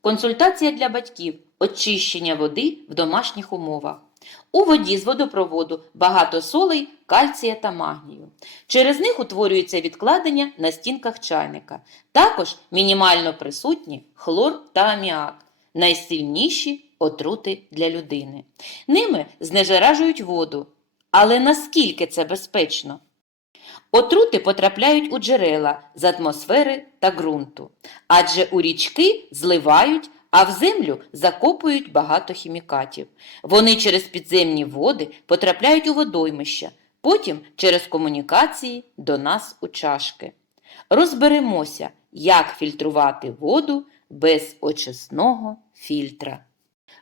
Консультація для батьків. Очищення води в домашніх умовах. У воді з водопроводу багато солей, кальція та магнію. Через них утворюється відкладення на стінках чайника. Також мінімально присутні хлор та аміак, найсильніші отрути для людини. Ними знежаражують воду. Але наскільки це безпечно? Отрути потрапляють у джерела з атмосфери та ґрунту, адже у річки зливають, а в землю закопують багато хімікатів. Вони через підземні води потрапляють у водоймища, потім через комунікації до нас у чашки. Розберемося, як фільтрувати воду без очисного фільтра.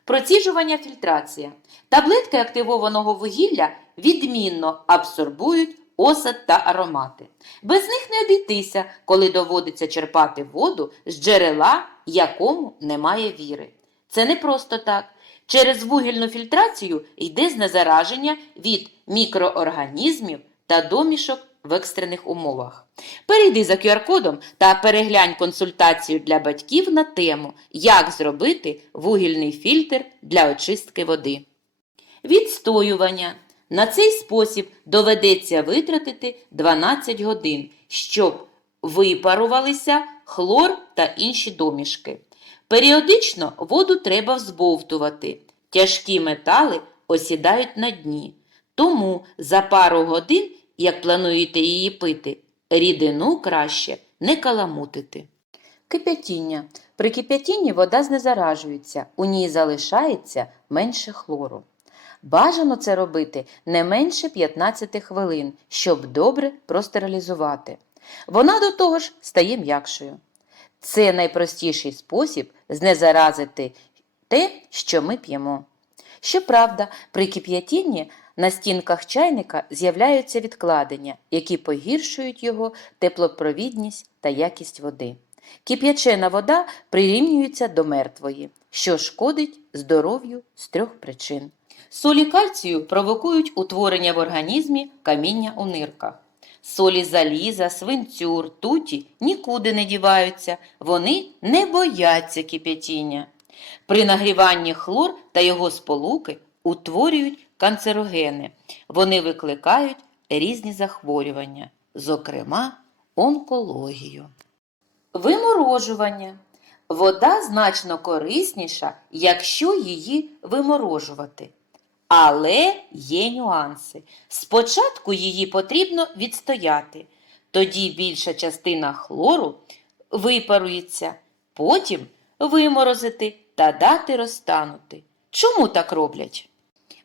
Проціжування фільтрація. Таблетки активованого вугілля відмінно абсорбують осад та аромати. Без них не обійтися, коли доводиться черпати воду з джерела, якому немає віри. Це не просто так. Через вугільну фільтрацію йде знезараження від мікроорганізмів та домішок в екстрених умовах. Перейди за QR-кодом та переглянь консультацію для батьків на тему, як зробити вугільний фільтр для очистки води. Відстоювання. На цей спосіб доведеться витратити 12 годин, щоб випарувалися хлор та інші домішки. Періодично воду треба взбовтувати. Тяжкі метали осідають на дні. Тому за пару годин, як плануєте її пити, рідину краще не каламутити. Кип'ятіння. При кип'ятінні вода знезаражується, у ній залишається менше хлору. Бажано це робити не менше 15 хвилин, щоб добре простерилізувати. Вона до того ж стає м'якшою. Це найпростіший спосіб знезаразити те, що ми п'ємо. Щоправда, при кип'ятінні на стінках чайника з'являються відкладення, які погіршують його теплопровідність та якість води. Кип'ячена вода прирівнюється до мертвої, що шкодить здоров'ю з трьох причин. Солі кальцію провокують утворення в організмі каміння у нирках. Солі заліза, свинцю, ртуті нікуди не діваються, вони не бояться кип'ятіння. При нагріванні хлор та його сполуки утворюють канцерогени. Вони викликають різні захворювання, зокрема онкологію. Виморожування. Вода значно корисніша, якщо її виморожувати. Але є нюанси. Спочатку її потрібно відстояти, тоді більша частина хлору випарується, потім виморозити та дати розтанути. Чому так роблять?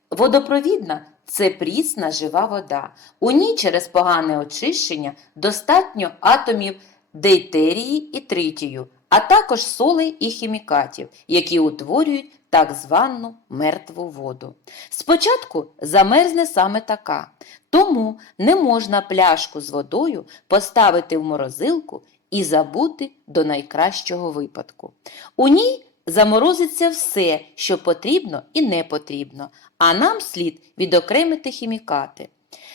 Водопровідна це прісна жива вода. У ній через погане очищення достатньо атомів дейтерії і тритію, а також солей і хімікатів, які утворюють так звану мертву воду. Спочатку замерзне саме така, тому не можна пляшку з водою поставити в морозилку і забути до найкращого випадку. У ній заморозиться все, що потрібно і не потрібно, а нам слід відокремити хімікати.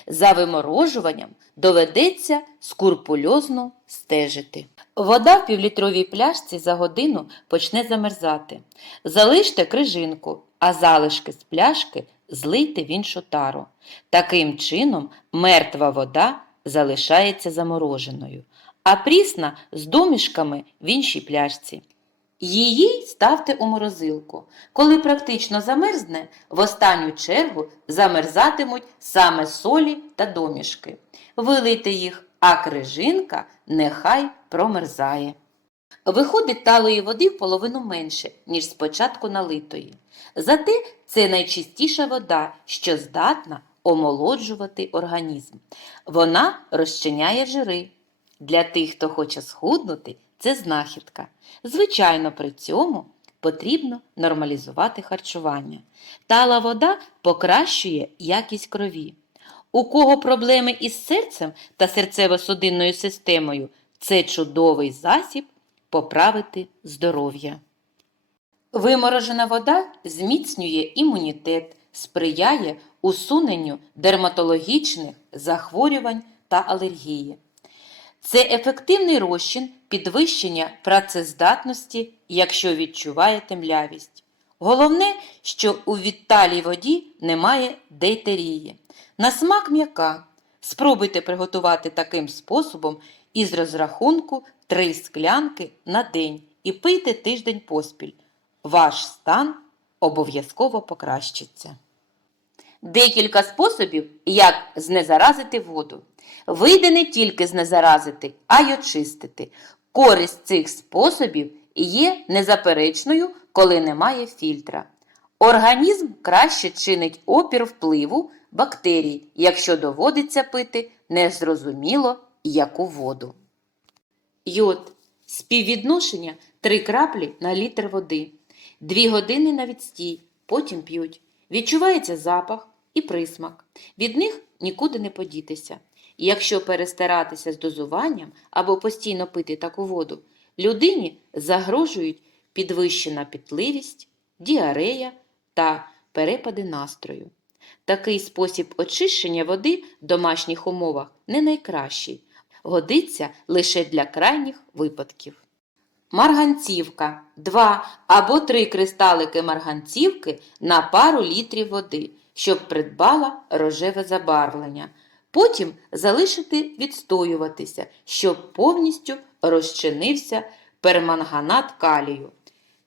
За виморожуванням доведеться скурпульозно стежити. Вода в півлітровій пляшці за годину почне замерзати. Залиште крижинку, а залишки з пляшки злийте в іншу тару. Таким чином мертва вода залишається замороженою, а прісна з домішками в іншій пляшці. Її ставте у морозилку. Коли практично замерзне, в останню чергу замерзатимуть саме солі та домішки. Вилийте їх, а крижинка нехай промерзає. Виходить талої води в половину менше, ніж спочатку налитої. Зате це найчистіша вода, що здатна омолоджувати організм. Вона розчиняє жири. Для тих, хто хоче схуднути, це знахідка. Звичайно, при цьому потрібно нормалізувати харчування. Тала вода покращує якість крові. У кого проблеми із серцем та серцево-судинною системою, це чудовий засіб поправити здоров'я. Виморожена вода зміцнює імунітет, сприяє усуненню дерматологічних захворювань та алергії. Це ефективний розчин підвищення працездатності якщо відчуваєте млявість. Головне, що у відталій воді немає дейтерії. На смак м'яка. Спробуйте приготувати таким способом із розрахунку 3 склянки на день і пийте тиждень поспіль. Ваш стан обов'язково покращиться. Декілька способів, як знезаразити воду. Вийде не тільки знезаразити, а й очистити. Користь цих способів є незаперечною, коли немає фільтра. Організм краще чинить опір впливу бактерій, якщо доводиться пити незрозуміло яку воду. Йод. Співвідношення 3 краплі на літр води. 2 години на відстій, потім п'ють. Відчувається запах і присмак. Від них нікуди не подітися. І якщо перестаратися з дозуванням або постійно пити таку воду, людині загрожують підвищена пітливість, діарея та перепади настрою. Такий спосіб очищення води в домашніх умовах не найкращий, годиться лише для крайніх випадків. Марганцівка 2 або 3 кристалики марганцівки на пару літрів води, щоб придбала рожеве забарвлення. Потім залишити відстоюватися, щоб повністю розчинився перманганат калію.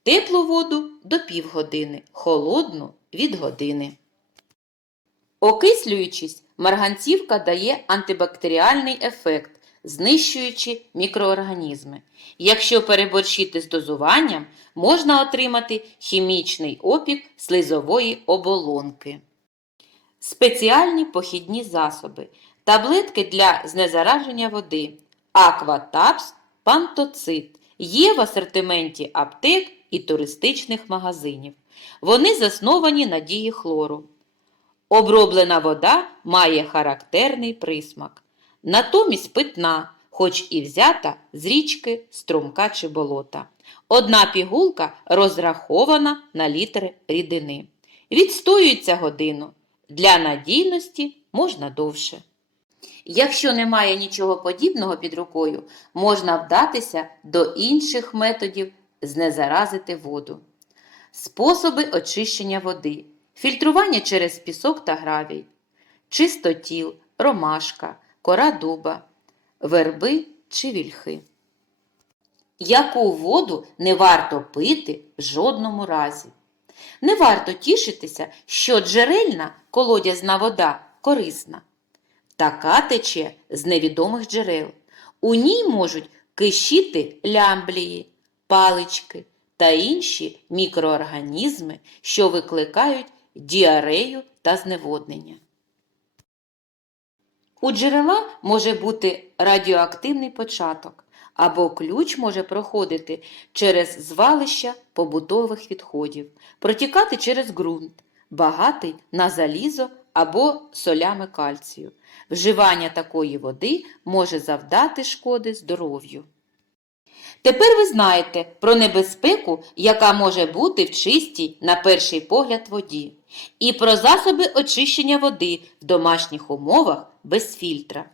Теплу воду до півгодини, холодну від години. Окислюючись, марганцівка дає антибактеріальний ефект, знищуючи мікроорганізми. Якщо переборщити з дозуванням, можна отримати хімічний опік слизової оболонки. Спеціальні похідні засоби. Таблетки для знезараження води. Акватапс, пантоцит. Є в асортименті аптек і туристичних магазинів. Вони засновані на дії хлору. Оброблена вода має характерний присмак. Натомість питна, хоч і взята з річки, струмка чи болота. Одна пігулка розрахована на літр рідини. Відстоюється годину. Для надійності можна довше. Якщо немає нічого подібного під рукою, можна вдатися до інших методів знезаразити воду. Способи очищення води. Фільтрування через пісок та гравій, чистотіл, ромашка, кора дуба, верби чи вільхи. Яку воду не варто пити в жодному разі? Не варто тішитися, що джерельна колодязна вода корисна. Така тече з невідомих джерел. У ній можуть кишіти лямблії, палички та інші мікроорганізми, що викликають діарею та зневоднення. У джерела може бути радіоактивний початок, або ключ може проходити через звалища побутових відходів, протікати через ґрунт, багатий на залізо або солями кальцію. Вживання такої води може завдати шкоди здоров'ю. Тепер ви знаєте про небезпеку, яка може бути в чистій, на перший погляд, воді, і про засоби очищення води в домашніх умовах без фільтра.